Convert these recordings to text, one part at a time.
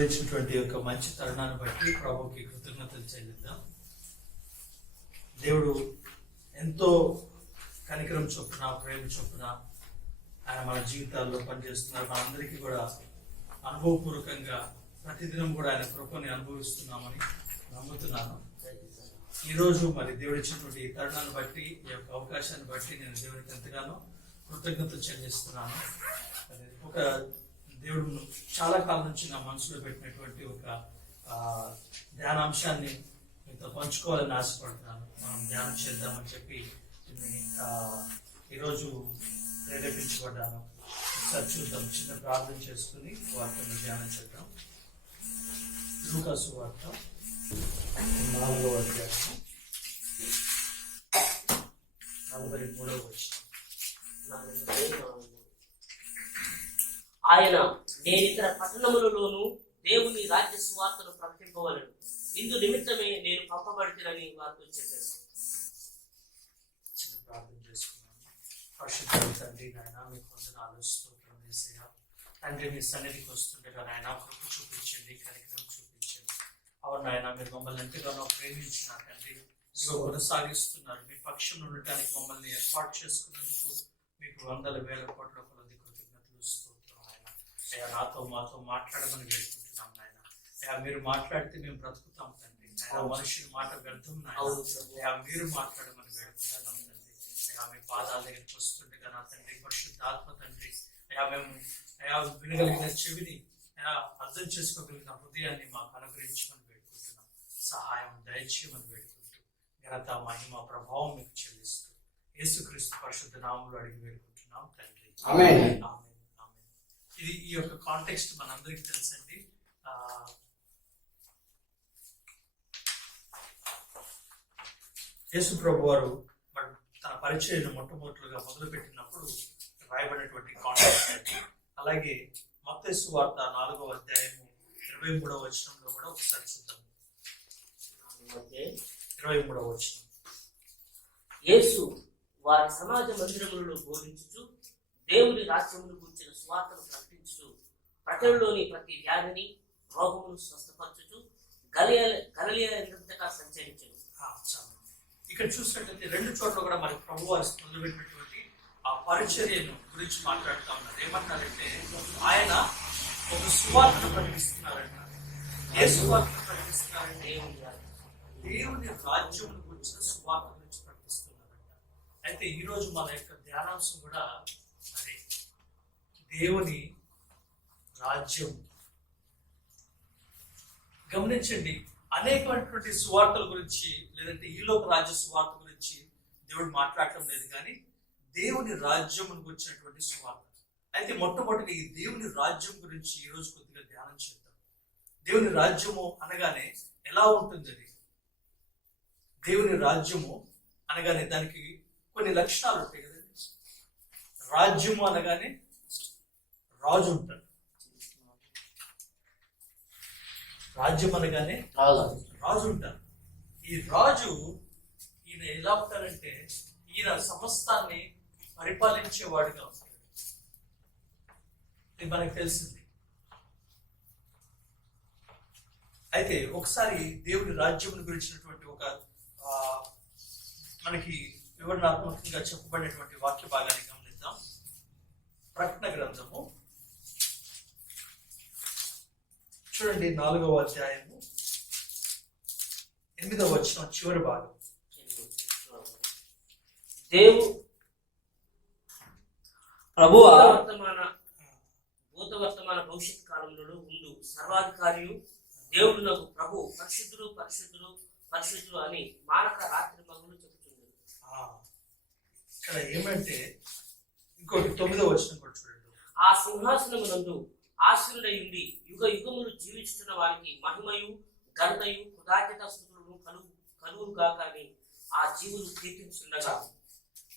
ఇచ్చినటువంటి యొక్క మంచి తరుణాన్ని బట్టి ప్రభుకి కృతజ్ఞతలు చెల్లిద్దాం. దేవుడు ఎంతో కనికరం చొప్పున, ప్రేమ చొప్పున ఆయన మన జీవితాల్లో పనిచేస్తున్నారు. మనందరికీ కూడా అనుభవపూర్వకంగా ప్రతిదినం కూడా ఆయన కృపని అనుభవిస్తున్నామని నమ్ముతున్నాను. ఈరోజు మరి దేవుడు ఇచ్చినటువంటి ఈ తరుణాన్ని బట్టి, ఈ యొక్క అవకాశాన్ని బట్టి నేను దేవుడికి ఎంతగానో కృతజ్ఞతలు చెల్లిస్తున్నాను. ఒక దేవుడు చాలా కాలం నుంచి నా మనసులో పెట్టినటువంటి ఒక ధ్యానాంశాన్ని మీతో పంచుకోవాలని ఆశపడుతున్నాను. మనం ధ్యానం చేద్దామని చెప్పి ఈరోజు ప్రేరేపించబడ్డాను. ఒకసారి చూద్దాం, చిన్న ప్రార్థన చేసుకుని వార్తను ధ్యానం చేద్దాం. లూకా సువార్త 4వ అధ్యాయం 43వ వచనం. ఆయన నేనితర పట్టణములలోనూ దేవుని రాజ్య సువార్తను ప్రకటింపవలను, ఇందు నిమిత్తమే నేను పంపబడితేనని వారితో చెప్పాను. చిన్న ప్రార్థన చేసుకున్నాను. పరిశుద్ధ తండ్రి, నాయన మీకు వందనాలు, స్తోత్రం యేసయ్యా. తండ్రి, మీ సన్నిధికి వస్తుండగా నాయన కృప చూపించండి, కనికరం చూపించండి. అవును నాయన, మీరు మమ్మల్ని ఎంతగానో ప్రేమించిన తండ్రి ఇదిగో కొనసాగిస్తున్నారు. మీ పక్షం ఉండటానికి మమ్మల్ని ఏర్పాటు చేసుకున్నందుకు మీకు వందల వేల కోట్ల కొలది కృతజ్ఞతలు, స్తోత్రం నాయన. అయ్యా, నాతో మాతో మాట్లాడమని వేడుకుంటున్నాం నాయన. అయ్యా, మీరు మాట్లాడితే మేము బ్రతుకుతాం తండ్రి. అయ్యా, మనుషుల మాట వ్యర్థం నాయన. అయ్యా, మీరు మాట్లాడమని వేడుకుంటున్నాం తండ్రి. అయ్యా, మీ పాదాల దగ్గరికి వస్తుండగా నా తండ్రి పరిశుద్ధాత్మ తండ్రి, అయ్యా మేము వినగలిగిన చెవిని, అర్థం చేసుకోగలిగిన హృదయాన్ని మాకు అనుగ్రహించమని వేడుకుంటున్నాం. సహాయం దయచేయమని వేడుకుంటూ ఘనత, మహిమ, ప్రభావం మీకు చెల్లిస్తూ యేసుక్రీస్తు పరిశుద్ధ నామములో అడిగి వేడుకుంటున్నాం తండ్రి. ఆమేన్. ఆమేన్. ఆమేన్. ఇది ఈ యొక్క కాంటెక్స్ట్ మనందరికీ తెలుసండి. యేసు ప్రభు వారు తన పరిచయం మొట్టమొదటిగా మొదలుపెట్టినప్పుడు రాయబడినటువంటి కాంటెక్స్ట్. అలాగే మత్తయి సువార్త 4వ అధ్యాయము 23వ వచనంలో కూడా ఒకసారి చూద్దాం. 23వ వచనం. యేసు వారి సమాజ మందిరములలో బోధించుచు దేవుని రాజ్యమును గురించిన సువార్తను ప్రకటించుచు ప్రజలలోని ప్రతి వ్యాధిని, రోగమును స్వస్థపరచుచు గలిలయయంతటా సంచరించును. ఇక్కడ చూసినట్లయితే 2 చోట్ల కూడా మరి ప్రభు వారు మొదలుపెట్టినటువంటి ఆ పరిచర్యను గురించి మాట్లాడుతూ ఉన్నారు. ఏమంటారంటే ఆయన ఒక సువార్తను ప్రకటిస్తున్నారంట. ఏ సువార్తను ప్రకటిస్తున్నారంటే దేవుని రాజ్యం గురించిన సువార్త గురించి ప్రకటిస్తున్నారంట. అయితే ఈరోజు మన యొక్క ధ్యానాంశం కూడా అదే, దేవుని రాజ్యం. గమనించండి, అనేకమైనటువంటి సువార్తల గురించి లేదంటే ఈలోక రాజ్య సువార్త గురించి దేవుడు మాట్లాడటం లేదు, కానీ దేవుని రాజ్యం గురించినటువంటి సువార్త. అయితే మొట్టమొదటి ఈ దేవుని రాజ్యం గురించి ఈరోజు కొద్దిగా ధ్యానం చేద్దాం. దేవుని రాజ్యము అనగానే ఎలా ఉంటుంది? అది దేవుని రాజ్యము అనగానే దానికి కొన్ని లక్షణాలు ఉంటాయి కదండి. రాజ్యము అనగానే రాజు ఉంటాడు. రాజ్యం అనగానే రాజు ఉంటారు. ఈ రాజు ఈయన ఎలా ఉంటారంటే ఈయన సమస్తాన్ని పరిపాలించేవాడుగా ఉంటాడు. ఇది మనకు తెలిసింది. అయితే ఒకసారి దేవుని రాజ్యం గురించినటువంటి ఒక మనకి వివరణాత్మకంగా చెప్పబడినటువంటి వాక్య భాగాన్ని గమనిద్దాం. ప్రకటన గ్రంథము చూడండి, 4వ అధ్యాయము 8వ వచనం చివరి భాగం. భూత వర్తమాన భవిష్యత్ కాలంలో ఉండు సర్వాధికారియు దేవుడు నాకు ప్రభు పరిశుద్ధుడు పరిశుద్ధుడు పరిశుద్ధుడు అని మానక రాత్రి మగులు చెబుతుంది. ఇక్కడ ఏమంటే ఇంకోటి 9వ వచనం కూడా చూడండి. ఆ సింహాసనము నందు ఆశీనుడై ఉండి యుగ యుగములు జీవిస్తున్న వారికి మహిమయు ఘనతయు కృతజ్ఞతా స్తుతులను కలుగుగా కానీ ఆ జీవులు కీర్తించుండగా.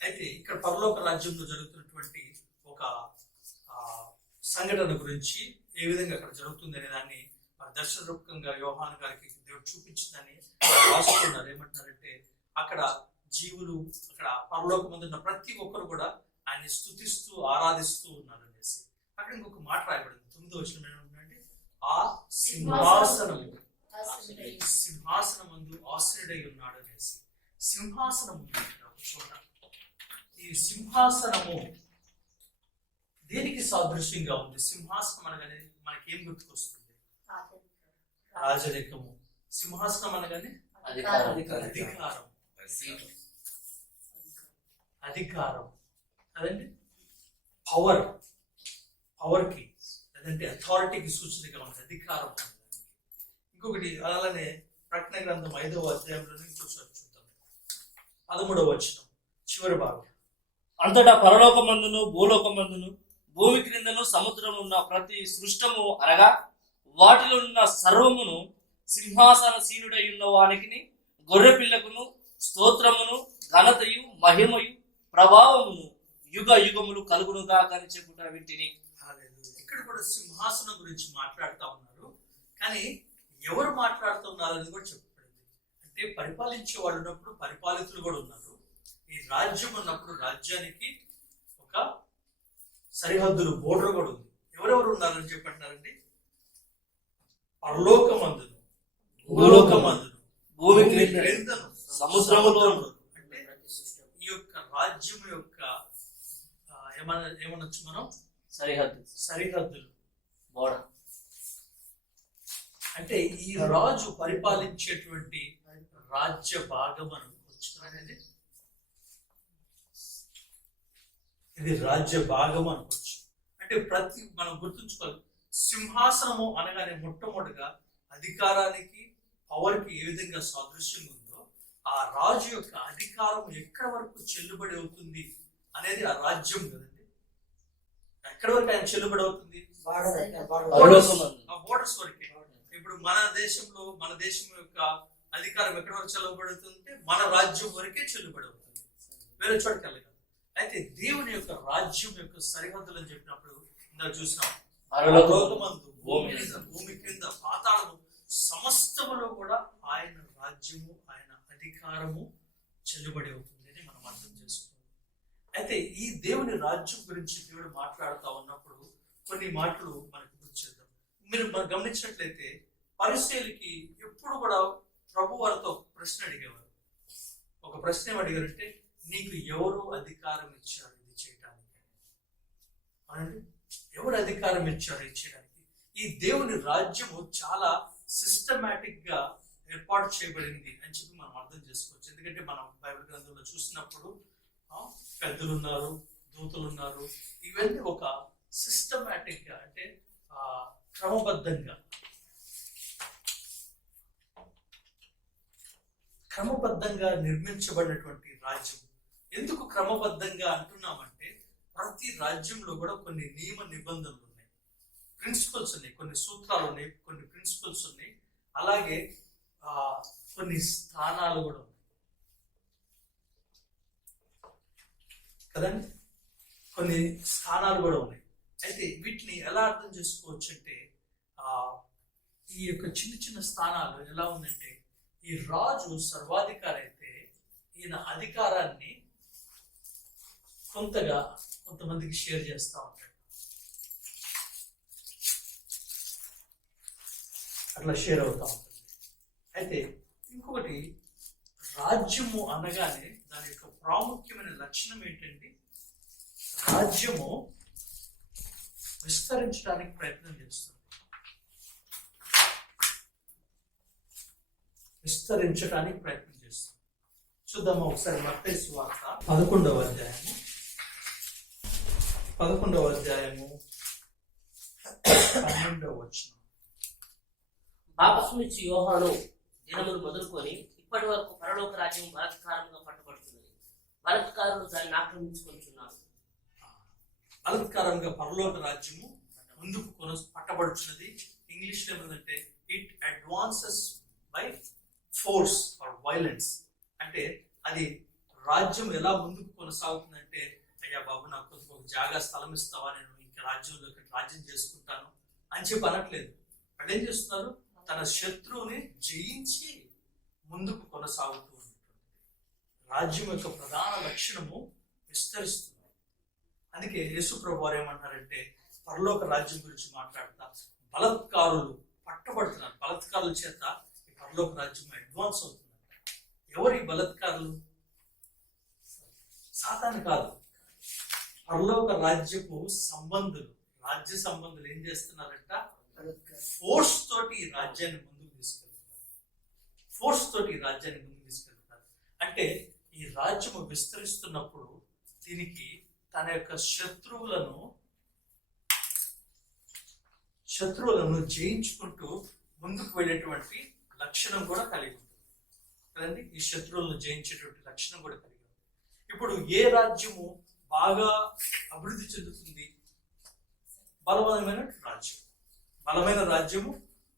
అయితే ఇక్కడ పరలోక రాజ్యంలో జరుగుతున్నటువంటి ఒక సంఘటన గురించి ఏ విధంగా అక్కడ జరుగుతుంది అనే దాన్ని దర్శన రూపకంగా యోహాను గారికి దేవుడు చూపించిందని రాసుకున్నారు. ఏమంటారంటే అక్కడ జీవులు, అక్కడ పరలోకం ముందున్న ప్రతి ఒక్కరు కూడా ఆయన్ని స్తుతిస్తూ ఆరాధిస్తూ ఉన్నారు అనేసి. అక్కడ ఇంకొక మాట రాయబడింది 9వ వచనం ఏమంటే ఆ సింహాసనమందు ఆశ్రయుడై ఉన్నాడు అనేసి. సింహాసనం ఉంది ఒక చోట. ఈ సింహాసనము దేనికి సాదృశ్యంగా ఉంది? సింహాసనం అనగానే మనకి ఏం గుర్తుకొస్తుంది? రాజరికము. సింహాసనం అనగానే అధికారం అదండి, పవర్ కి లేదంటే అథారిటీకి సూచనగా ఉంది అధికారం. ఇంకొకటి అలానే ప్రకటన గ్రంథం 5వ అధ్యాయంలో చూద్దాం 13వ వచనం చివరి భాగం. అంతటా పరలోకమందును భూలోకమందును భూమి క్రిందను సముద్రము ఉన్న ప్రతి సృష్టము అనగా వాటిలో ఉన్న సర్వమును సింహాసనశీనుడై ఉన్న వానికి గొర్రె పిల్లకును స్తోత్రమును ఘనతయు మహిమయు ప్రభావమును యుగ యుగములు కలుగునుగా అని చెప్పుట వింటిని. ఇక్కడ కూడా సింహాసనం గురించి మాట్లాడుతూ ఉన్నారు, కానీ ఎవరు మాట్లాడుతున్నారు అనేది కూడా చెప్పబడింది. అంటే పరిపాలించే వాళ్ళు ఉన్నప్పుడు పరిపాలితులు కూడా ఉన్నారు. ఈ రాజ్యం ఉన్నప్పుడు రాజ్యానికి ఒక సరిహద్దులు, బోర్డర్ కూడా ఉంది. ఎవరెవరు ఉన్నారని చెప్పంటారండి? పరలోకమందును భూలోకమందును భూమి క్రిందను సముద్రములో. అంటే ఈ యొక్క రాజ్యం యొక్క ఏమనొచ్చు మనం? సరిహద్దులు, బోర్డర్. అంటే ఈ రాజు పరిపాలించేటువంటి రాజ్య భాగం అనుకోవచ్చు అనేది. ఇది రాజ్య భాగం అనుకోవచ్చు. అంటే మనం గుర్తుంచుకోవాలి, సింహాసనము అనగానే మొట్టమొదటిగా అధికారానికి, పవర్ కి ఏ విధంగా సాదృశ్యంగా ఉందో ఆ రాజు యొక్క అధికారం ఎక్కడి వరకు చెల్లుబడి అవుతుంది అనేది ఆ రాజ్యం కదండి. ఎక్కడి వరకు ఆయన చెల్లుబడి అవుతుంది? బోర్డర్స్ వరకే. ఇప్పుడు మన దేశం యొక్క అధికారం ఎక్కడి వరకు చెల్లుబడుతుంటే మన రాజ్యం వరకే చెల్లుబడి అవుతుంది, వేరే చోటుకి వెళ్ళగలదు. అయితే దేవుని యొక్క రాజ్యం యొక్క సరిహద్దులు అని చెప్పినప్పుడు ఇందాక చూసినాం, పరలోకమందు భూమి క్రింద పాతాళము సమస్తములో కూడా ఆయన రాజ్యము, ఆయన అధికారము చెల్లుబడి అవుతుంది అని మనం అర్థం చేసుకోవాలి. అయితే ఈ దేవుని రాజ్యం గురించి దేవుడు మాట్లాడుతూ ఉన్నప్పుడు కొన్ని మాటలు మనకు గుర్తు చేద్దాం. మీరు గమనించినట్లయితే పరిసయ్యులకి ఎప్పుడు కూడా ప్రభు వారితో ప్రశ్న అడిగేవారు. ఒక ప్రశ్న ఏం అడిగారంటే, నీకు ఎవరు అధికారం ఇచ్చారు ఇది చేయడానికి? అనండి, ఎవరు అధికారం ఇచ్చారు ఇది చేయడానికి? ఈ దేవుని రాజ్యము చాలా సిస్టమాటిక్ గా ఏర్పాటు చేయబడింది అని చెప్పి మనం అర్థం చేసుకోవచ్చు. ఎందుకంటే మనం బైబిల్ గ్రంథంలో చూసినప్పుడు పెద్దలు ఉన్నారు, దూతలు ఉన్నారు. ఇవన్నీ ఒక సిస్టమాటిక్ గా, అంటే క్రమబద్ధంగా నిర్మించబడినటువంటి రాజ్యం. ఎందుకు క్రమబద్ధంగా అంటున్నామంటే, ప్రతి రాజ్యంలో కూడా కొన్ని నియమ నిబంధనలు ఉన్నాయి, ప్రిన్సిపల్స్ ఉన్నాయి, కొన్ని సూత్రాలు ఉన్నాయి, కొన్ని ప్రిన్సిపల్స్ ఉన్నాయి. అలాగే కొన్ని స్థానాలు కూడా ఉన్నాయి కదండి, కొన్ని స్థానాలు కూడా ఉన్నాయి. అయితే వీటిని ఎలా అర్థం చేసుకోవచ్చు అంటే, ఈ యొక్క చిన్న చిన్న స్థానాలు ఎలా ఉందంటే, ఈ రాజు సర్వాధికారి అయితే ఈయన అధికారాన్ని కొంతమందికి షేర్ చేస్తూ ఉంటాడు. అట్లా షేర్ అవుతా ఉంటుంది. అయితే ఇంకొకటి, రాజ్యము అనగానే దాని యొక్క ప్రాముఖ్యమైన లక్షణం ఏంటంటే, రాజ్యము విస్తరించడానికి ప్రయత్నం చేస్తుంది. చూద్దాము ఒకసారి మత్తయి సువార్త 11వ అధ్యాయము 12వ వచనం. బాప్తిస్మమిచ్చు యోహాను దినములు మొదలుకొని ఇప్పటి వరకు పరలోక రాజ్యం బలాత్కారంగా పట్టబడుతున్నది, బలాత్కారులు దాన్ని ఆక్రమించుకుంటున్నారు. బలాత్కారంగా పరలోక రాజ్యము ముందుకు పట్టబడుచున్నది. ఇంగ్లీష్ లో ఏమంటే, it advances by force or violence. అంటే అది రాజ్యం ఎలా ముందుకు కొనసాగుతుందంటే, అయ్యా బాబు నాకు ఒక జాగా స్థలం ఇస్తావా, నేను ఇంకా రాజ్యం చేసుకుంటాను అని చెప్పి అనట్లేదు. వాళ్ళు ఏం చేస్తున్నారు? తన శత్రువుని జయించి ముందుకు కొనసాగుతూ ఉంటుంది. రాజ్యం యొక్క ప్రధాన లక్షణము విస్తరిస్తుంది. అందుకే యేసు ప్రభు వారు ఏమంటారంటే, పరలోక రాజ్యం గురించి మాట్లాడతా, బలత్కారులు పట్టబడుతున్నారు. బలత్కారుల చేత ఈ పరలోక రాజ్యం అడ్వాన్స్ అవుతుంది. ఎవరు ఈ బలత్కారులు? సాతాను కాదు, పరలోక రాజ్యపు సంబంధులు, రాజ్య సంబంధులు ఏం చేస్తున్నారంట? ఫోర్స్ తోటి ఈ రాజ్యాన్ని ముందుకు తీసుకెళ్తున్నారు. ఫోర్స్ తోటి ఈ రాజ్యాన్ని ముందుకు తీసుకెళ్తున్నారు. అంటే ఈ రాజ్యము విస్తరిస్తున్నప్పుడు దీనికి తన యొక్క శత్రువులను జయించుకుంటూ ముందుకు వెళ్ళేటువంటి లక్షణం కూడా కలిగి ఉంటుంది కదండి. ఈ శత్రువులను జయించేటువంటి లక్షణం కూడా కలిగి ఉంటుంది. ఇప్పుడు ఏ రాజ్యము బాగా అభివృద్ధి చెందుతుంది? బలమైన రాజ్యము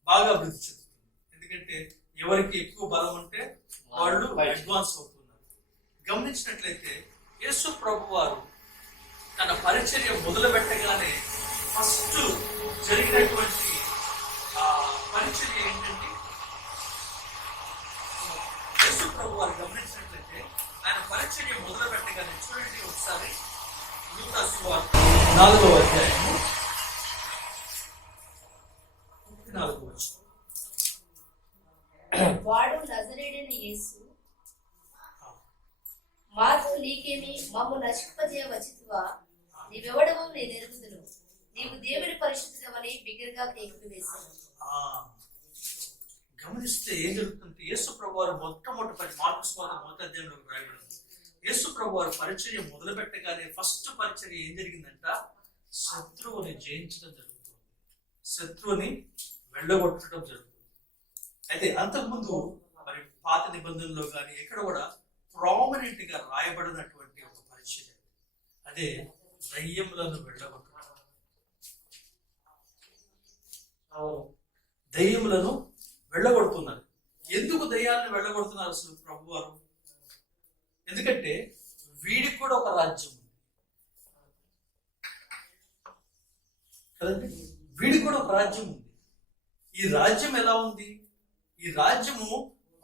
బాగా అభివృద్ధి చెందుతుంది. ఎందుకంటే ఎవరికి ఎక్కువ బలం ఉంటే వాళ్ళు అడ్వాన్స్ అవుతున్నారు. గమనించినట్లయితే యేసు ప్రభు వారు తన పరిచర్య మొదలు పెట్టగానే ఫస్ట్ జరిగినటువంటి పరిచర్య ఏంటంటే, యేసు ప్రభు వారు గమనించినట్లయితే ఆయన పరిచర్య మొదలు పెట్టగానే చూడండి ఒకసారి లూకా సువార్త 4వ అధ్యాయము 34వ వచనం. వాడు నజరేయుడైన యేసు, మాతో నీకేమి, మమ్ము నశింపజేయవచ్చితివా? నీవెవడవో నేను ఎరుగుదును, నీవు దేవుని పరిశుద్ధుడవని బిగ్గరగా కేకులు వేశాను. గమనిస్తే ఏం జరుగుతుంది? యేసు ప్రభు వారు మొట్టమొదటి మార్కు సువార్త 1వ అధ్యాయంలో రాయబడింది. యేసు ప్రభు వారు పరిచర్య మొదలు పెట్టగానే ఫస్ట్ పరిచర్య ఏం జరిగిందంట? శత్రువుని జయించడం జరుగుతుంది, శత్రువుని వెళ్ళగొట్టడం జరుగుతుంది. అయితే అంతకుముందు మరి పాత నిబంధనలో కానీ ఎక్కడ కూడా ప్రామినెంట్ గా రాయబడినటువంటి ఒక పరిచర్య, అదే దయ్యములను వెళ్ళగొట్టడం. దయ్యములను వెళ్ళగొడుతున్నారు. ఎందుకు దయ్యాలను వెళ్ళగొడుతున్నారు అసలు ప్రభు వారు? ఎందుకంటే వీడికి కూడా ఒక రాజ్యం ఉంది కదండి. వీడికి కూడా ఒక రాజ్యం ఉంది. ఈ రాజ్యం ఎలా ఉంది? ఈ రాజ్యము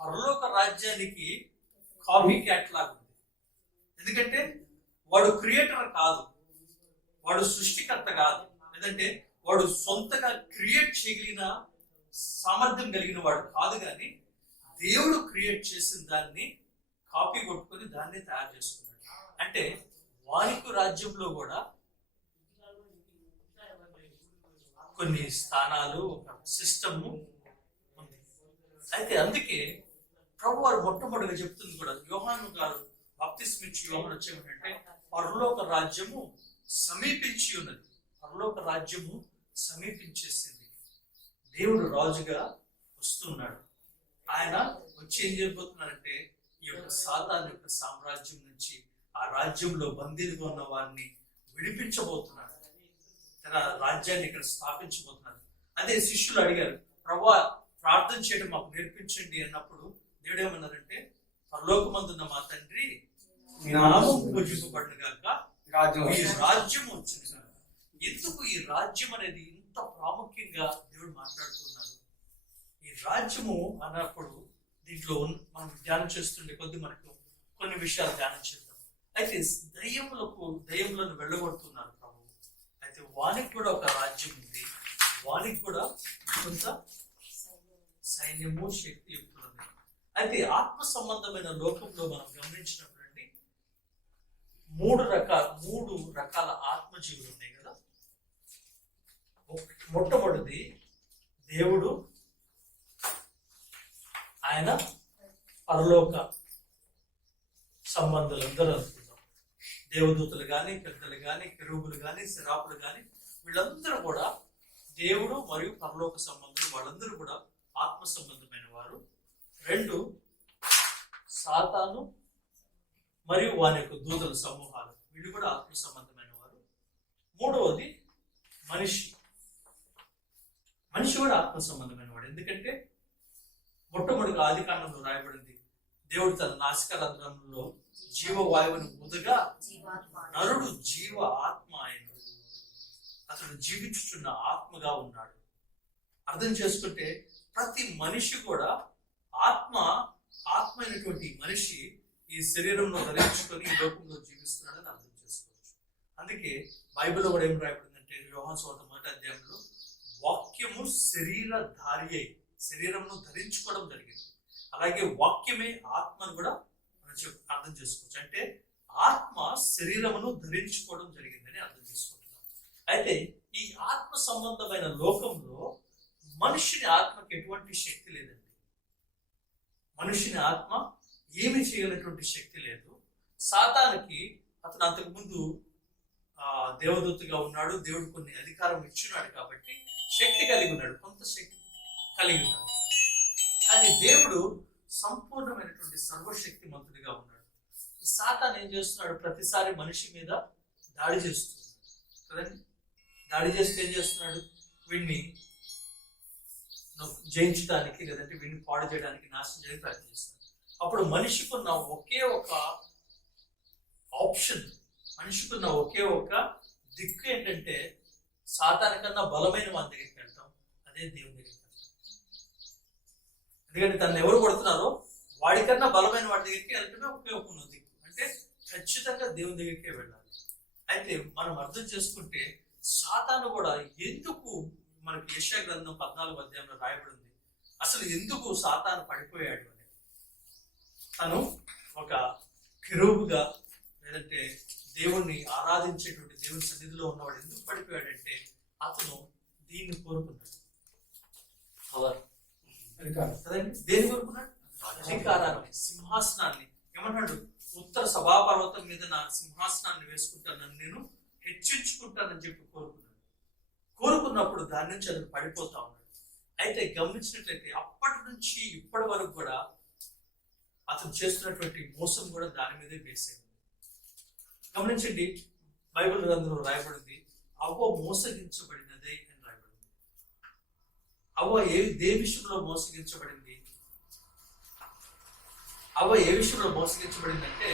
పరలోక రాజ్యానికి కాపీ క్యాట్ లాగా ఉంది. ఎందుకంటే వాడు క్రియేటర్ కాదు, వాడు సృష్టికర్త కాదు, లేదంటే వాడు సొంతగా క్రియేట్ చేయగలిగిన సామర్థ్యం కలిగిన వాడు కాదు. కానీ దేవుడు క్రియేట్ చేసిన దాన్ని కాపీ కొట్టుకొని దాన్ని తయారు చేసుకున్నాడు. అంటే వానికి రాజ్యంలో కూడా కొన్ని స్థానాలు, ఒక సిస్టమ్ ఉంది. అయితే అందుకే ప్రభు వారు మొట్టమొదటిగా చెప్తుంది కూడా, యోహాను గారు బాప్తిస్మిచ్చి యోహాను వచ్చేటంటే పరలోక రాజ్యము సమీపించి ఉన్నది. పరలోక రాజ్యము సమీపించేసింది. దేవుడు రాజుగా వస్తున్నాడు. ఆయన వచ్చి ఏం చేయబోతున్నాడంటే ఈ యొక్క సాతాను యొక్క సామ్రాజ్యం నుంచి, ఆ రాజ్యంలో బందీలుగా ఉన్న వారిని విడిపించబోతున్నాడు. తన రాజ్యాన్ని ఇక్కడ స్థాపించబోతున్నాడు. అదే శిష్యులు అడిగారు, ప్రభువా ప్రార్థన చేయడం మాకు నేర్పించండి అన్నప్పుడు దేవుడు ఏమన్నారంటే, పరలోకమందున్న మా తండ్రి మీ నామం పూజింపబడును గాక, ఈ రాజ్యం వచ్చింది కాక. ఎందుకు ఈ రాజ్యం అనేది ఇంత ప్రాముఖ్యంగా దేవుడు మాట్లాడుతున్నారు? ఈ రాజ్యము అన్నప్పుడు దీంట్లో మనం ధ్యానం చేస్తుండే కొద్ది మనకు కొన్ని విషయాలు ధ్యానం చేద్దాం. అయితే దయ్యములను వెళ్ళగొడుతున్నారు ప్రభు. అయితే వానికి కూడా ఒక రాజ్యం ఉంది, వానికి కూడా కొంత సైన్యము, శక్తి యుక్తులు ఉంది. అయితే ఆత్మ సంబంధమైన లోకంలో మనం గమనించినప్పుడు అండి, మూడు రకాల ఆత్మజీవులు ఉన్నాయి కదా. మొట్టమొదటిది దేవుడు, ఆయన పరలోక సంబంధులందరూ అనుకుందాం. దేవదూతలు కానీ, పెద్దలు కానీ, కెరూబులు కానీ, శరాపులు కానీ, వీళ్ళందరూ కూడా దేవుడు మరియు పరలోక సంబంధులు. వాళ్ళందరూ కూడా ఆత్మ సంబంధమైన వారు. 2 సాతాను మరియు వాని యొక్క దూతల సమూహాలు, వీళ్ళు కూడా ఆత్మ సంబంధమైన వారు. 3వది మనిషి కూడా ఆత్మ సంబంధమైన వాడు. ఎందుకంటే మొట్టమొదటిగా ఆదికాండంలో రాయబడింది, దేవుడు తన నాసికారంధ్రంలో జీవవాయువును ఊదగా నరుడు జీవ ఆత్మ ఆయన, అతడు జీవించుచున్న ఆత్మగా ఉన్నాడు. అర్థం చేసుకుంటే ప్రతి మనిషి కూడా ఆత్మ అయినటువంటి మనిషి ఈ శరీరంలో ధరించుకొని ఈ లోకంలో జీవిస్తున్నాడని అర్థం చేసుకోవచ్చు. అందుకే బైబిల్లో కూడా ఏం రాయబడిందంటే, యోహాను సువార్త 1వ అధ్యాయంలో వాక్యం వాక్యము శరీరధారి అయి శరీరమును ధరించుకోవడం జరిగింది. అలాగే వాక్యమే ఆత్మను కూడా మనం అర్థం చేసుకోవచ్చు. అంటే ఆత్మ శరీరమును ధరించుకోవడం జరిగిందని అర్థం చేసుకుంటున్నాం. అయితే ఈ ఆత్మ సంబంధమైన లోకంలో మనుషుని ఆత్మకి ఎటువంటి శక్తి లేదండి. మనుషుని ఆత్మ ఏమి చేయనటువంటి శక్తి లేదు. సాతానికి అతను అంతకుముందు దేవదూతగా ఉన్నాడు, దేవుడు కొన్ని అధికారం ఇచ్చినాడు కాబట్టి శక్తి కలిగి ఉన్నాడు, కొంత శక్తి కలిగి ఉన్నాడు. కానీ దేవుడు సంపూర్ణమైనటువంటి సర్వశక్తిమంతుడిగా ఉన్నాడు. ఈ సాతాను ఏం చేస్తున్నాడు? ప్రతిసారి మనిషి మీద దాడి చేస్తున్నాడు కదండి. దాడి చేస్తే ఏం చేస్తున్నాడు? వీడిని జయించడానికి లేదంటే వీడిని పాడు చేయడానికి, నాశనం చేయడానికి ప్రయత్నిస్తున్నాడు. అప్పుడు మనిషికున్న ఒకే ఒక ఆప్షన్, మనిషికున్న ఒకే ఒక దిక్కు ఏంటంటే సాతానికన్నా బలమైన మన దగ్గరికి వెళ్తాం, అదే దేవుని దగ్గరికి వెళ్తాం. ఎందుకంటే తను ఎవరు కొడుతున్నారో వాడికన్నా బలమైన వాడి దగ్గరికి వెళ్ళటమే ఒకే ఒక దిక్కు, అంటే ఖచ్చితంగా దేవుని దగ్గరికే వెళ్ళాలి. అయితే మనం అర్థం చేసుకుంటే సాతాను కూడా ఎందుకు, మనకి యెషయా గ్రంథం 14వ అధ్యాయంలో రాయబడింది అసలు ఎందుకు సాతాను పడిపోయాడు అనేది. తను ఒక కెరూబుగా లేదంటే దేవుణ్ణి ఆరాధించేటువంటి దేవుని సన్నిధిలో ఉన్నవాడు ఎందుకు పడిపోయాడంటే అతను దీన్ని కోరుకున్నాడు. దేని కోరుకున్నాడు? అధికారాన్ని, సింహాసనాన్ని. ఏమన్నాడు? ఉత్తర సభాపర్వతం మీద నా సింహాసనాన్ని వేసుకుంటానని నేను హెచ్చించుకుంటానని చెప్పి కోరుకున్నప్పుడు దాని నుంచి అతను పడిపోతా ఉన్నాడు. అయితే గమనించినట్లయితే అప్పటి నుంచి ఇప్పటి వరకు కూడా అతను చేస్తున్నటువంటి మోసం కూడా దాని మీదే బేస్ అయింది. గమనించండి, బైబిల్ గ్రంథంలో రాయబడింది అవ్వ మోసగించబడినదే అని రాయబడింది. అవ్వ ఏ విషయంలో మోసగించబడింది? అవ్వ ఏ విషయంలో మోసగించబడిందంటే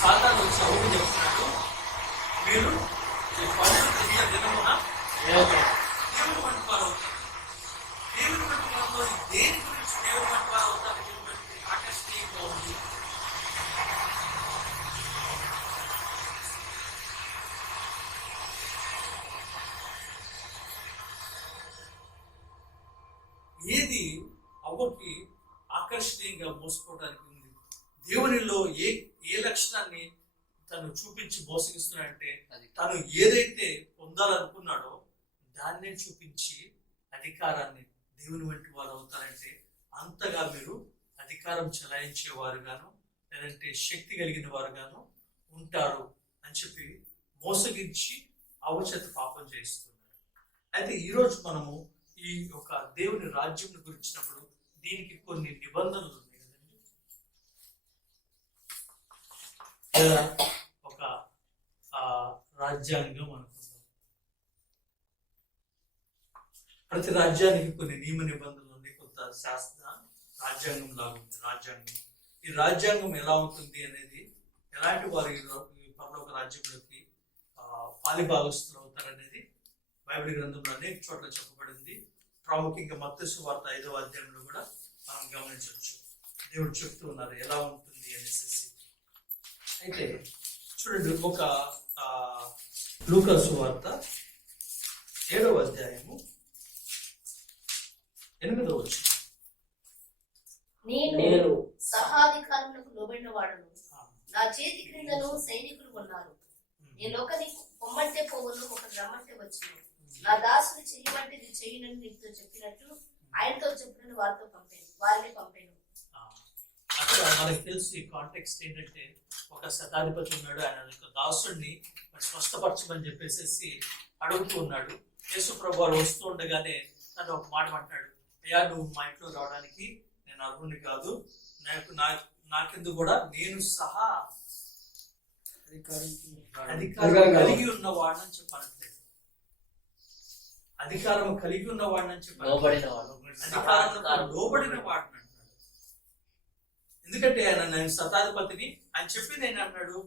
సాతాను వచ్చి అవ్వకు చెప్తున్నాడు, మీరు దినమున దేవుని వంటి వారు అవుతారు. దేవుని వంటి వారిలో దేని గురించి దేవుని వంటి వారు అవుతారు ఆకర్షణీయంగా ఉంది. ఏది అవ్వకి ఆకర్షణీయంగా మోసుకోవడానికి ఉంది? దేవునిలో ఏ లక్షణాన్ని తను చూపించి మోసగిస్తున్నాడంటే తను ఏదైతే పొందాలనుకున్నాడో దాన్నే చూపించి అధికారాన్ని, దేవుని వంటి వారు అవుతారంటే అంతగా మీరు అధికారం చెలాయించేవారుగాను లేదంటే శక్తి కలిగిన వారుగాను ఉంటారు అని చెప్పి మోసగించి అవచేత పాపం చేస్తున్నారు. అయితే ఈరోజు మనము ఈ ఒక దేవుని రాజ్యం గురించినప్పుడు దీనికి కొన్ని నిబంధనలు ఉన్నాయి కదండి. లేదా ఒక రాజ్యాంగం అనుకుందాం. ప్రతి రాజ్యానికి కొన్ని నియమ నిబంధనలు ఉన్నాయి. కొంత శాస్త్ర రాజ్యాంగం లాగా ఉంది రాజ్యాంగం. ఈ రాజ్యాంగం ఎలా ఉంటుంది అనేది, ఎలాంటి వారు ఈ పరలోక రాజ్యంలోకి పాలిభాగస్తులు అవుతారనేది బైబిల్ గ్రంథంలో అనేక చోట్ల చెప్పబడింది. ప్రాముఖ్యంగా మత్తయి సువార్త 5వ అధ్యాయంలో కూడా మనం గమనించవచ్చు. దేవుడు చెప్తూ ఉన్నారు ఎలా ఉంటుంది అనేసి. అయితే చూడండి, ఒక లూకా సువార్త 7వ అధ్యాయము 8వ వచనం. నేను సహాధికారులకు లోబడిన వాడును, నా చేతి క్రిందను సైనికులు ఉన్నారు. నేను ఒకరిని పొమ్మంటే పోవును, ఒకరు రమ్మంటే వచ్చును. నా దాసుని చెయ్యమంటే చెయ్యనని నీతో చెప్పినట్టు ఆయనతో చెప్పిన వారిని పంపాను. అక్కడ మనకు తెలుసు ఈ కాంటెక్స్ట్ ఏంటంటే, ఒక శతాధిపతి ఉన్నాడు, ఆయన యొక్క దాసుడిని స్వస్థపరచమని చెప్పేసి అడుగుతూ ఉన్నాడు. యేసు ప్రభు వారు వస్తూ ఉండగానే తను ఒక మాట అంటాడు, అయ్యా నువ్వు మా ఇంట్లో రావడానికి నేను అర్హుని కాదు, నాకెందుకు కూడా నేను సహా అధికారం కలిగి ఉన్నవాడని చెప్పనట్లేదు. అధికారం కలిగి ఉన్నవాడని చెప్పాడు, అధికారం లోబడిన వాడిని అంటున్నాడు. ఎందుకంటే ఆయన నేను శతాధిపతిని అని చెప్పి నేను అన్నాడు,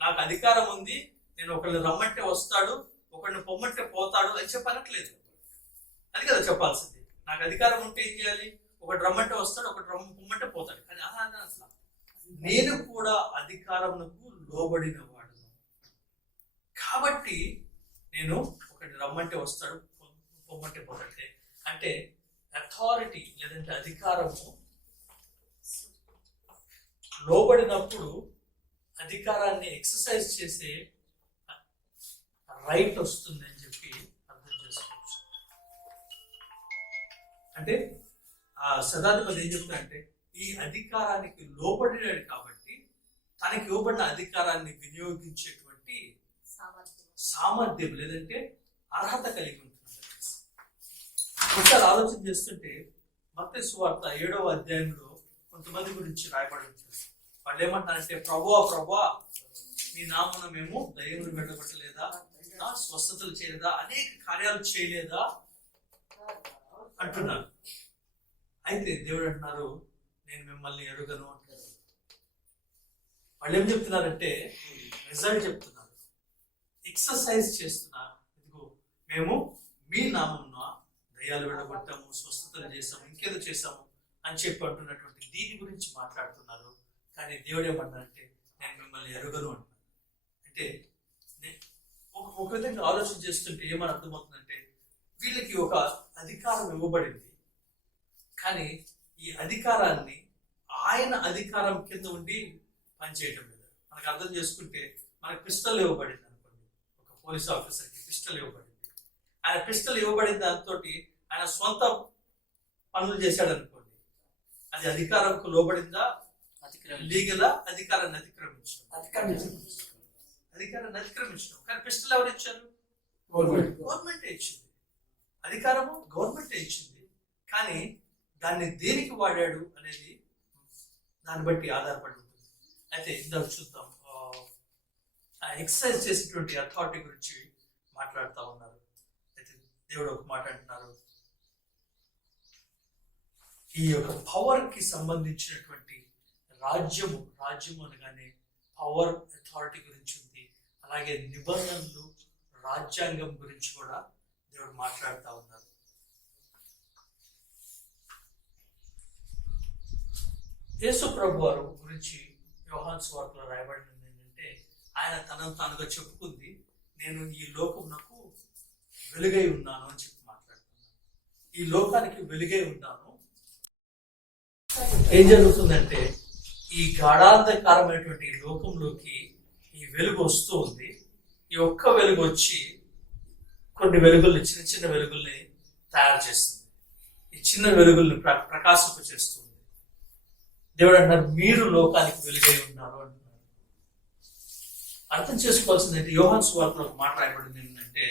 నాకు అధికారం ఉంది, నేను ఒకరిని రమ్మంటే వస్తాడు, ఒకరిని పొమ్మంటే పోతాడు అని చెప్పనట్లేదు. అది కదా చెప్పాల్సింది. నాకు అధికారం ఉంటే ఏం చేయాలి? ఒకటి రమ్మంటే వస్తాడు, ఒకటి పొమ్మంటే పోతాడు. కానీ అలా అసలు నేను కూడా అధికారమునకు లోబడిన వాడును కాబట్టి నేను ఒకటి రమ్మంటే వస్తాడు, పొమ్మంటే పోతాడు. అంటే అథారిటీ లేదంటే అధికారము లోబడినప్పుడు అధికారాన్ని ఎక్సర్సైజ్ చేసే రైట్ వస్తుంది అని చెప్పి అర్థం చేసుకోవచ్చు. అంటే ఆ శతాధిపతి ఏం చెప్తాడంటే ఈ అధికారానికి లోబడినాడు కాబట్టి తనకి ఇవ్వబడిన అధికారాన్ని వినియోగించేటువంటి సామర్థ్యం లేదంటే అర్హత కలిగి ఉంటున్నాడు. ఒకసారి ఆలోచన చేస్తుంటే మత్తయి సువార్త 7వ అధ్యాయంలో కొంతమంది గురించి రాయబడి ఉంటుంది. వాళ్ళు ఏమంటారంటే ప్రభువా మీ నామమున మేము దయ్యములు వెళ్ళగొట్టలేదా, స్వస్థతలు చేయలేదా, అనేక కార్యాలు చేయలేదా అంటున్నారు. అయితే దేవుడు అంటున్నారు నేను మిమ్మల్ని ఎరుగను అంటారు. వాళ్ళు ఏం చెప్తున్నారంటే రిజల్ట్ చెప్తున్నారు, ఎక్సర్సైజ్ చేస్తున్నారు. ఇదిగో మేము మీ నామమున దయ్యాలు వెళ్ళగొట్టాము, స్వస్థతలు చేసాము, ఇంకేదో చేసాము అని చెప్పి అంటున్నటువంటి దీని గురించి మాట్లాడుతున్నారు. కానీ దేవుడు ఏమన్నారంటే నేను మిమ్మల్ని ఎరుగను అంటున్నాను. అంటే ఒక విధంగా ఆలోచన చేస్తుంటే ఏమని అర్థమవుతుందంటే వీళ్ళకి ఒక అధికారం ఇవ్వబడింది, కానీ ఈ అధికారాన్ని ఆయన అధికారం కింద ఉండి పనిచేయటం లేదు. మనకు అర్థం చేసుకుంటే మనకు పిస్టల్ ఇవ్వబడింది అనుకోండి, ఒక పోలీస్ ఆఫీసర్కి పిస్టల్ ఇవ్వబడింది. ఆయన పిస్టల్ ఇవ్వబడిన దాంతో ఆయన సొంత పనులు చేశాడు అనుకోండి, అది అధికారంకు లోబడిందా, లీగల్ అధికారాన్ని అతిక్రమించడం. కానీ పిస్టల్ ఎవరు ఇచ్చారు? గవర్నమెంటే ఇచ్చింది. అధికారము గవర్నమెంటే ఇచ్చింది, కానీ దాన్ని దేనికి వాడాడు అనేది దాన్ని బట్టి ఆధారపడి ఉంటుంది. అయితే ఇందాక చూద్దాం, ఎక్సర్సైజ్ చేసేటువంటి అథారిటీ గురించి మాట్లాడుతూ ఉన్నారు. అయితే దేవుడు ఒక మాట అంటున్నారు, ఈ యొక్క పవర్ కి సంబంధించినటువంటి రాజ్యము అనగానే పవర్ అథారిటీ గురించి ఉంది. అలాగే నిబంధనలు రాజ్యాంగం గురించి కూడా దేవుడు మాట్లాడుతూ ఉన్నారు. యేసు ప్రభు వారు గురించి యోహాను సువార్తలో రాయబడింది ఏంటంటే ఆయన తనను తానుగా చెప్పుకుంది, నేను ఈ లోకమునకు వెలుగై ఉన్నాను అని చెప్పి మాట్లాడుతున్నాను. ఈ లోకానికి వెలుగై ఉన్నాను. ఏం జరుగుతుందంటే ఈ గాఢాంధకారమైనటువంటి ఈ లోకంలోకి ఈ వెలుగు వస్తూ ఉంది. ఈ ఒక్క వెలుగు వచ్చి కొన్ని వెలుగుల్ని, చిన్న చిన్న వెలుగుల్ని తయారు చేస్తుంది. ఈ చిన్న వెలుగుల్ని ప్రకాశింప చేస్తుంది. దేవుడు అంటున్నారు మీరు లోకానికి వెలుగై ఉన్నారు అంటున్నారు. అర్థం చేసుకోవాల్సిందంటే యోహాను సువార్తలో ఒక మాట రాయబడింది ఏంటంటే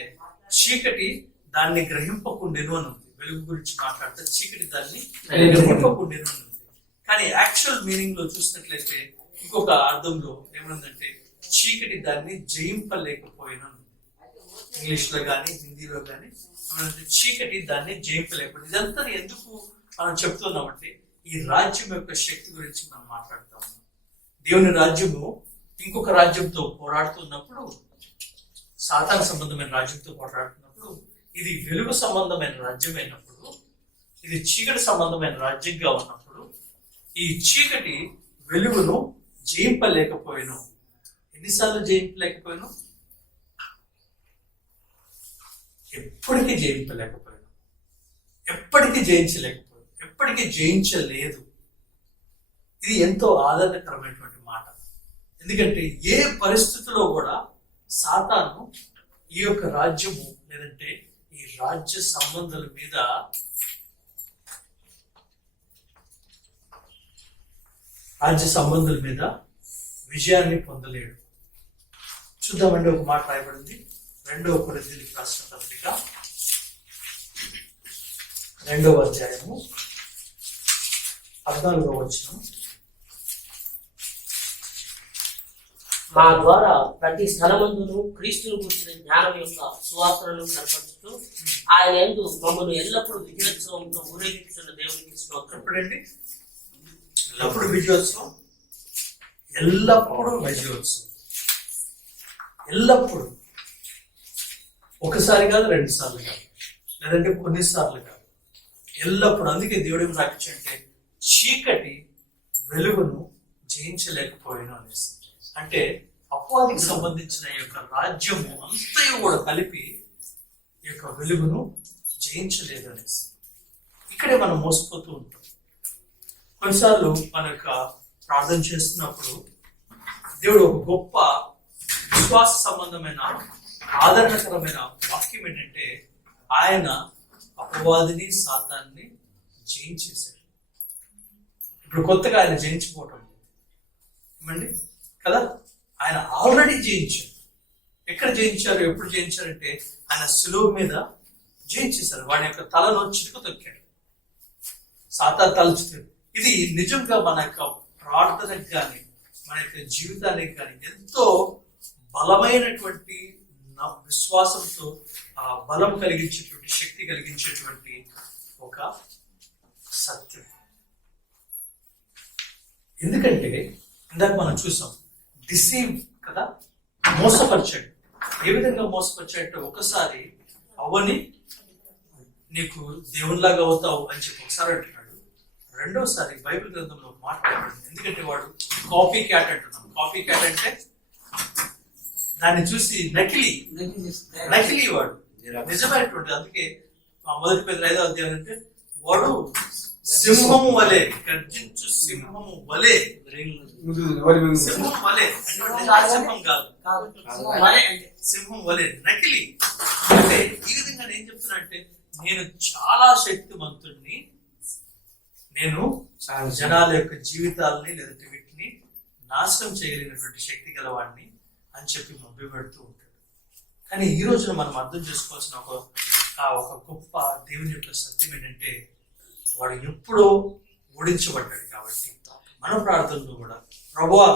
చీకటి దాన్ని గ్రహింపకుండెను అని ఉంది. వెలుగు గురించి మాట్లాడితే చీకటి దాన్ని గ్రహింపకుండెను అని ఉంది. కానీ యాక్చువల్ మీనింగ్ లో చూసినట్లయితే ఇంకొక అర్థంలో ఏముందంటే చీకటి దాన్ని జయింపలేకపోయినా. ఇంగ్లీష్ లో కానీ హిందీలో కానీ చీకటి దాన్ని జయింపలేకపోయింది. ఇదంతా ఎందుకు మనం చెప్తున్నామంటే ఈ రాజ్యం యొక్క శక్తి గురించి మనం మాట్లాడుతాము. దేవుని రాజ్యము ఇంకొక రాజ్యంతో పోరాడుతున్నప్పుడు, సాతాను సంబంధమైన రాజ్యంతో పోరాడుతున్నప్పుడు, ఇది వెలుగు సంబంధమైన రాజ్యమైనప్పుడు, ఇది చీకటి సంబంధమైన రాజ్యంగా ఉన్నప్పుడు ఈ చీకటి వెలుగును జయింపలేకపోయాను. ఎన్నిసార్లు జయింపలేకపోయాను? ఎప్పటికీ జయింపలేకపోయాను, ఎప్పటికీ జయించలేకపోయాను, ఎప్పటికీ జయించలేదు. ఇది ఎంతో ఆదరణకరమైనటువంటి మాట. ఎందుకంటే ఏ పరిస్థితిలో కూడా సాతాను ఈ యొక్క రాజ్యము లేదంటే ఈ రాజ్య సంబంధాల మీద విజయాన్ని పొందలేడు. చూద్దామండి, ఒక మాట రాయబడింది 2వ కొరింథీయులకు రాసిన పత్రిక 2వ అధ్యాయము 14వ వచనం. మా ద్వారా ప్రతి స్థలమందును క్రీస్తును గురించిన జ్ఞానం యొక్క సువార్తలను కనపరుచుతూ ఆయన యందు మమ్మల్ని ఎల్లప్పుడూ విజయోత్సవంతో ఊరేగించుతున్న దేవునికి స్తోత్రం. ఎప్పుడండి? ఎల్లప్పుడు విజయోత్సవం, ఎల్లప్పుడూ విజయోత్సవం, ఎల్లప్పుడు. ఒకసారి కాదు, 2 సార్లు కాదు, లేదంటే కొన్నిసార్లు కాదు, ఎల్లప్పుడు. అందుకే దేవుడు ఏం రాకించంటే చీకటి వెలుగును జయించలేకపోయాను అనేసి. అంటే అపవాదికి సంబంధించిన యొక్క రాజ్యము అంతయు కూడా కలిపి ఈ యొక్క వెలుగును జయించలేదు అనేసి. ఇక్కడే మనం మోసపోతూ ఉంటాం. కొన్నిసార్లు మన యొక్క ప్రార్థన చేస్తున్నప్పుడు దేవుడు ఒక గొప్ప విశ్వాస సంబంధమైన ఆదరణకరమైన వాక్యం ఏంటంటే, ఆయన అపవాదిని సాతాన్ని జయించేశాడు. ఇప్పుడు కొత్తగా ఆయన జయించిపోవటం ఏమండి కదా, ఆయన ఆల్రెడీ జయించాడు. ఎక్కడ జయించారు, ఎప్పుడు జయించారంటే ఆయన సులువు మీద జయించేశారు. వాడి యొక్క తలను చిరుకు తొక్కాడు, సాతాను తలచుతాడు. ఇది నిజంగా మన యొక్క ప్రార్థనకు కానీ మన యొక్క జీవితానికి కానీ ఎంతో బలమైనటువంటి విశ్వాసంతో ఆ బలం కలిగించేటువంటి శక్తి కలిగించేటువంటి ఒక సత్యం. ఎందుకంటే ఇందాక మనం చూసాం, డిసీవ్ కదా, మోసపరిచాడు. ఏ విధంగా మోసపరిచాడంటే, ఒకసారి అవ్వని నీకు దేవునిలాగా అవుతావు అని చెప్పి ఒకసారి అంటున్నాడు. రెండోసారి బైబిల్ గ్రంథంలో మాట్లాడుతుంది. ఎందుకంటే వాడు కాపీ క్యాట్ అంటున్నాం. కాపీ క్యాట్ అంటే దాన్ని చూసి నకిలీ వాడు నిజమైనటువంటి. అందుకే మొదటి పేతురు 5వ అధ్యాయం అంటే వాడు సింహము వలె, గర్జించు సింహము వలె. సింహం వలె సింహం కాదు, సింహం వలె నకిలీ. అంటే ఈ విధంగా నేను చెప్తున్నా అంటే, నేను చాలా శక్తివంతుడిని, నేను జనాల యొక్క జీవితాలని లేదంటే వీటిని నాశనం చేయగలిగినటువంటి శక్తి గలవాడిని అని చెప్పి మభ్యపెడుతూ ఉంటాడు. కానీ ఈ రోజున మనం అర్థం చేసుకోవాల్సిన ఒక గొప్ప దేవుని యొక్క సత్యం ఏంటంటే, వాడు ఎప్పుడో ఓడించబడ్డాడు. కాబట్టి మన ప్రార్థనలో కూడా, ప్రభువా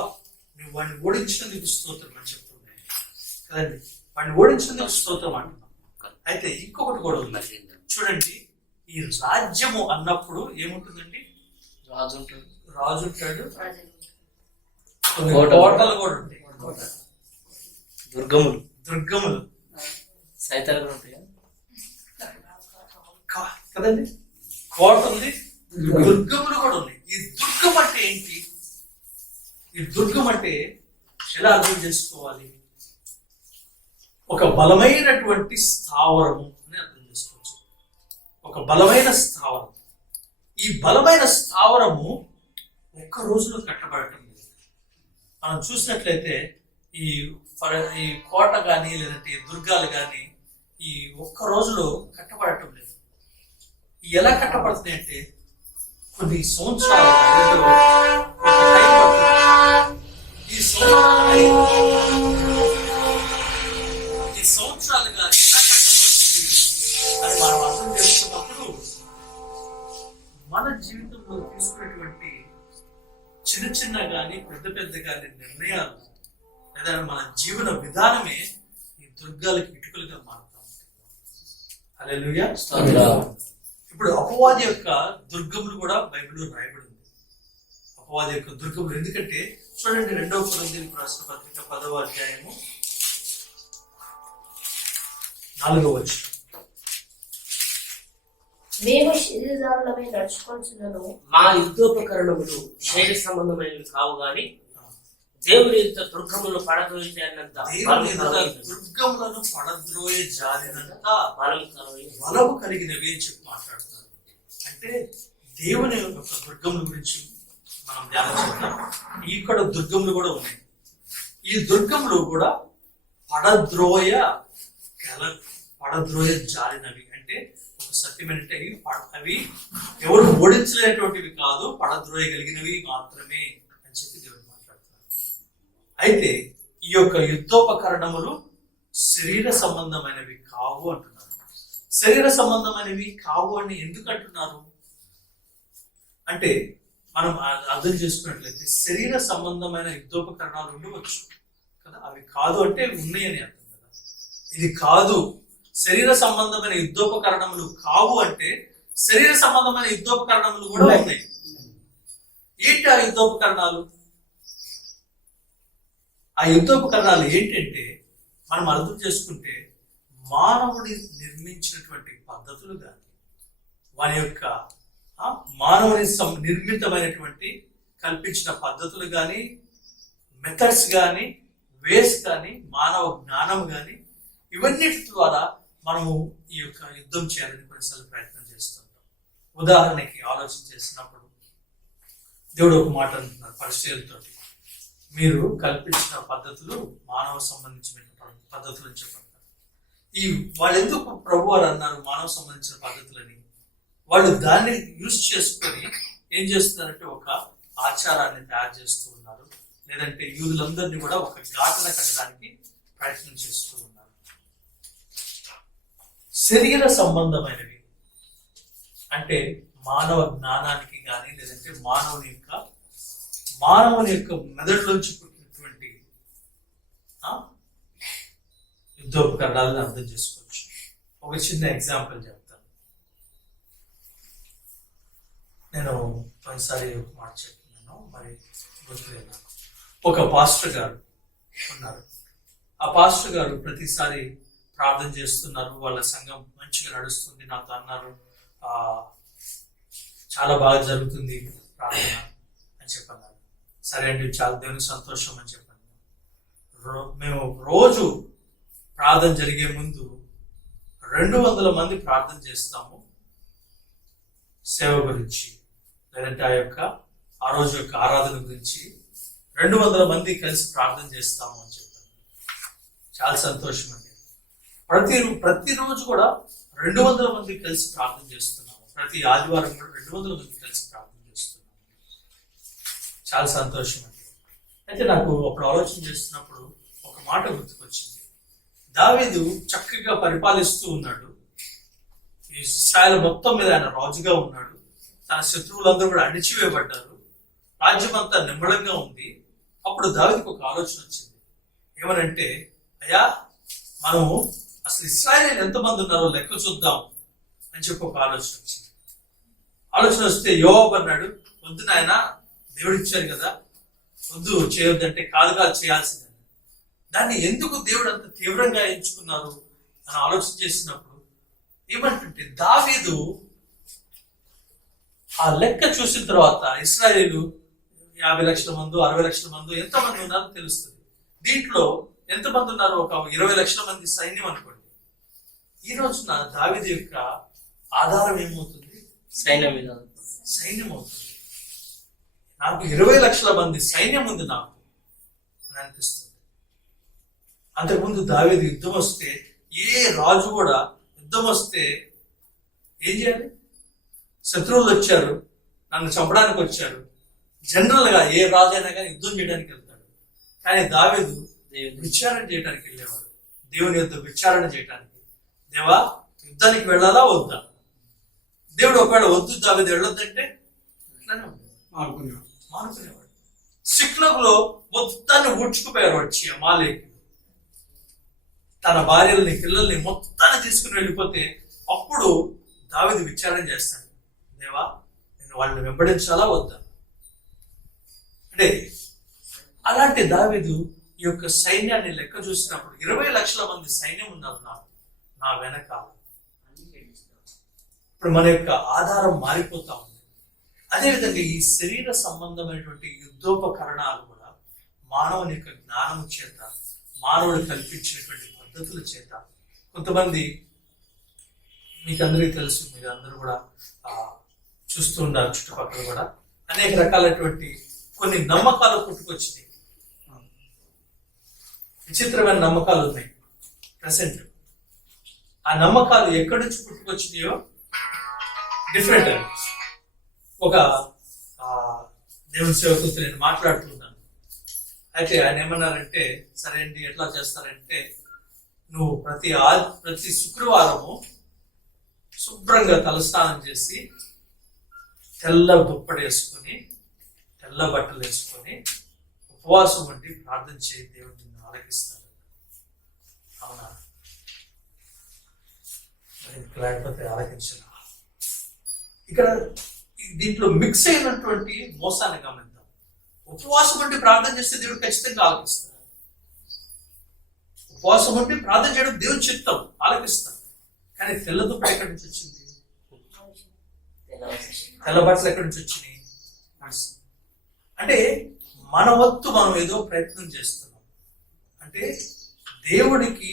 నువ్వు వాడిని ఓడించినందుకు స్తోత్రం అని చెప్తున్నాయి కదండి. వాడిని ఓడించినందుకు స్తోత్రం అంటున్నాం. అయితే ఇంకొకటి కూడా ఉంది చూడండి. ఈ రాజ్యము అన్నప్పుడు ఏముంటుందండి? రాజు ఉంటాడు, కొన్ని కోటలు కూడా ఉంటాయి, దుర్గములు సైతాలు ఉంటాయి కదండి. కోట ఉంది, దుర్గములు కూడా ఉన్నాయి. ఈ దుర్గం అంటే ఏంటి? ఈ దుర్గం అంటే ఎలా అర్థం చేసుకోవాలి? ఒక బలమైనటువంటి స్థావరము అని అర్థం చేసుకోవచ్చు. ఒక బలమైన స్థావరం. ఈ బలమైన స్థావరము ఒక్క రోజులో కట్టబడటం లేదు. మనం చూసినట్లయితే ఈ కోట కానీ లేదంటే దుర్గాలు కానీ ఈ ఒక్క రోజులో కట్టబడటం లేదు. ఎలా కట్టబడుతున్నాయి అంటే, కొన్ని సంవత్సరాలు ఈ సంవత్సరాలుగా ఎలా కట్టబడుతుంది అని మనం అర్థం చేసుకున్నప్పుడు, మన జీవితంలో తీసుకునేటువంటి చిన్న చిన్న కానీ పెద్ద కానీ నిర్ణయాలు లేదా మన జీవన విధానమే ఈ దుర్గాలకి ఇటుకలుగా మారుతా ఉంటాయి. హల్లెలూయా. ఇప్పుడు అపవాది యొక్క దుర్గములు కూడా బైబిల్లో రాయబడింది. అపవాది యొక్క దుర్గములు ఎందుకంటే చూడండి, 2వ కొరింథీయులకు రాసిన పత్రిక 10వ అధ్యాయము 4వ వచనం. మేము శరీరదారులమై నడుచుకొనుచున్నను, మా యుద్ధోపకరణములు శరీర సంబంధమైనవి కావు గాని దేవుని ఎదుట దుర్గములను పడద్రోయ జారినంత దుర్గములను పడద్రోయ జారినంత బలము కలిగినవి అని చెప్పి మాట్లాడుతున్నారు. అంటే దేవుని యొక్క దుర్గముల గురించి మనం ధ్యానం చేద్దాం. ఇక్కడ దుర్గములు కూడా ఉన్నాయి. ఈ దుర్గములు కూడా పడద్రోయ జారినవి. అంటే ఒక సత్యం ఏంటంటే, అవి ఎవరు ఓడించలేనటువంటివి కాదు, పడద్రోయగలిగినవి మాత్రమే అని చెప్పి దేవుడు మాట్లాడుతున్నారు. అయితే ఈ యొక్క యుద్ధోపకరణములు శరీర సంబంధమైనవి కావు అంటున్నారు. శరీర సంబంధమైనవి కావు అని ఎందుకు అంటున్నారు అంటే, మనం అర్థం చేసుకున్నట్లయితే శరీర సంబంధమైన యుద్ధోపకరణాలు ఉండవచ్చు కదా, అవి కాదు అంటే ఉన్నాయని అర్థం కదా. ఇది కాదు, శరీర సంబంధమైన యుద్ధోపకరణములు కావు అంటే శరీర సంబంధమైన యుద్ధోపకరణములు కూడా ఉన్నాయి. ఏంటి ఆ యుద్ధోపకరణాలు? ఆ యుద్ధోపకరణాలు ఏంటంటే, మనం అర్థం చేసుకుంటే, మానవుడి నిర్మించినటువంటి పద్ధతులు కానీ, వాని యొక్క మానవుని నిర్మితమైనటువంటి కల్పించిన పద్ధతులు కానీ, మెథడ్స్ కానీ, వేస్ కానీ, మానవ జ్ఞానం కానీ, ఇవన్నిటి ద్వారా మనము ఈ యొక్క యుద్ధం చేయాలని కొన్నిసార్లు ప్రయత్నం చేస్తుంటాం. ఉదాహరణకి ఆలోచన చేసినప్పుడు దేవుడు ఒక మాట అంటున్నారు పరిచయాలతో, మీరు కల్పించిన పద్ధతులు మానవ సంబంధించిన పద్ధతులు అని చెప్పంటారు. ఈ వాళ్ళు ఎందుకు ప్రభు వారు అన్నారు మానవ సంబంధించిన పద్ధతులని? వాళ్ళు దాన్ని యూజ్ చేసుకొని ఏం చేస్తున్నారంటే ఒక ఆచారాన్ని తయారు చేస్తూ ఉన్నారు, లేదంటే యూదులందరినీ కూడా ఒక ఘాటన కట్టడానికి ప్రయత్నం చేస్తూ ఉన్నారు. శరీర సంబంధమైనవి అంటే మానవ జ్ఞానానికి కానీ లేదంటే మానవుని యొక్క మెదడులోంచి పుట్టినటువంటి యుద్ధోపకరణాలను అర్థం చేసుకోవచ్చు. ఒక చిన్న ఎగ్జాంపుల్ చెప్తాను. నేను కొన్నిసారి ఒక మాట చెప్తున్నాను, మరి గుర్తులేదు. ఒక పాస్టర్ గారు ఉన్నారు. ఆ పాస్టర్ గారు ప్రతిసారి ప్రార్థన చేస్తున్నారు, వాళ్ళ సంఘం మంచిగా నడుస్తుంది, నాతో అన్నారు చాలా బాగా జరుగుతుంది ప్రార్థన అని చెప్పన్నారు. సరే అండి, చాలా దేవునికి సంతోషం అని చెప్పాను. మేము రోజు ప్రార్థన జరిగే ముందు 200 మంది ప్రార్థన చేస్తాము సేవ గురించి, లేదంటే ఆ రోజు యొక్క ఆరాధన గురించి 200 మంది కలిసి ప్రార్థన చేస్తాము అని చెప్పాను. చాలా సంతోషం అండి. ప్రతిరోజు కూడా 200 మంది కలిసి ప్రార్థన చేస్తున్నాము. ప్రతి ఆదివారం కూడా 200 మంది కలిసి ప్రార్థన చేస్తున్నాము. చాలా సంతోషం అండి. అయితే నాకు అప్పుడు ఆలోచన చేస్తున్నప్పుడు ఒక మాట గుర్తుకొచ్చింది. దావీదు చక్కగా పరిపాలిస్తూ ఉన్నాడు. ఈ ఇశ్రాయేలు మొత్తం మీద ఆయన రాజుగా ఉన్నాడు. తన శత్రువులందరూ కూడా అణిచివేయబడ్డారు. రాజ్యం అంతా నిమ్మళంగా ఉంది. అప్పుడు దావీదుకు ఒక ఆలోచన వచ్చింది. ఏమనంటే, అయ్యా మనము అసలు ఇశ్రాయేలు ఎంతమంది ఉన్నారో లెక్క చూద్దాం అని చెప్పి ఒక ఆలోచన వచ్చింది. ఆలోచన వస్తే యోవాబు అన్నాడు, వద్దు నాయన, దేవుడు ఇచ్చారు కదా, వద్దు, చేయొద్దంటే కాదు చేయాల్సిందని. దాన్ని ఎందుకు దేవుడు అంత తీవ్రంగా ఎంచుకున్నారు అని ఆలోచన చేసినప్పుడు ఏమంటుంటే, దావీదు ఆ లెక్క చూసిన తర్వాత ఇశ్రాయేలు 50 లక్షల మంది 60 లక్షల మంది ఎంతమంది ఉన్నారో తెలుస్తుంది. దీంట్లో ఎంతమంది ఉన్నారో ఒక 20 లక్షల మంది సైన్యం అనుకోండి. ఈ రోజున దావీదు యొక్క ఆధారం ఏమవుతుంది? సైన్యం అవుతుంది. నాకు 20 లక్షల మంది సైన్యం ఉంది నాకు అని అనిపిస్తుంది. అంతకుముందు దావీదు యుద్ధం వస్తే, ఏ రాజు కూడా యుద్ధం వస్తే ఏం చేయాలి? శత్రువులు వచ్చారు, నన్ను చంపడానికి వచ్చారు. జనరల్ గా ఏ రాజు అయినా కానీ యుద్ధం చేయడానికి వెళ్తాడు. కానీ దావీదు విచారణ చేయడానికి వెళ్ళేవాడు. దేవుని యొక్క విచారణ చేయడానికి, దేవా యుద్ధానికి వెళ్ళాలా వద్దా? దేవుడు ఒకవేళ వద్దు దావీదు వెళ్ళొద్దంటే మానుకునేవాడు. సిక్లగులో మొత్తాన్ని ఊడ్చుకుపోయారు వచ్చి అమాలేకులు. తన భార్యల్ని పిల్లల్ని మొత్తాన్ని తీసుకుని వెళ్ళిపోతే అప్పుడు దావీదు విచారణ చేస్తాడు, దేవా నేను వాళ్ళని వెంబడించాలా వద్దా? అంటే అలాంటి దావీదు ఈ యొక్క సైన్యాన్ని లెక్క చూసినప్పుడు 20 లక్షల మంది సైన్యం ఉన్నారు నా వెనకాల. ఇప్పుడు మన యొక్క ఆధారం మారిపోతా ఉంది. అదేవిధంగా ఈ శరీర సంబంధమైనటువంటి యుద్ధోపకరణాలు కూడా మానవుని యొక్క జ్ఞానం చేత, మానవుడు కల్పించినటువంటి పద్ధతుల చేత, కొంతమంది మీకు అందరికీ తెలుసు, మీరు అందరూ కూడా చూస్తూ ఉన్నారు, చుట్టుపక్కల కూడా అనేక రకాలైనటువంటి కొన్ని నమ్మకాలు పుట్టుకొచ్చినాయి. విచిత్రమైన నమ్మకాలు ఉన్నాయి ప్రెసెంట్. ఆ నమ్మకాలు ఎక్కడి నుంచి పుట్టుకొచ్చినాయో డిఫరెంట్. ఒక దేవుని సేవకులతో నేను మాట్లాడుతున్నాను. అయితే ఆయన ఏమన్నారంటే, సరే అండి ఎట్లా చేస్తారంటే, నువ్వు ప్రతి శుక్రవారము శుభ్రంగా తలస్నానం చేసి తెల్ల దుప్పటి వేసుకొని తెల్ల బట్టలు వేసుకొని ఉపవాసం ఉండి ప్రార్థన చేయి, దేవుడు నిన్ను ఆలకిస్తాడు. అవునా? లేకపోతే ఆలకించను. ఇక్కడ దీంట్లో మిక్స్ అయినటువంటి మోసాన్ని గమనిద్దాం. ఉపవాసం ఉండి ప్రార్థన చేస్తే దేవుడు ఖచ్చితంగా ఆలకిస్తాడు. ఉపవాసం ఉండి ప్రార్థన చేయడం దేవుని చిత్తం, ఆలకిస్తాడు. కానీ తెల్ల దుప్పటి ఎక్కడి నుంచి వచ్చింది? తెల్ల బట్టలు ఎక్కడి నుంచి వచ్చినాయి? అంటే మన వంతు మనం ఏదో ప్రయత్నం చేస్తున్నాం. అంటే దేవుడికి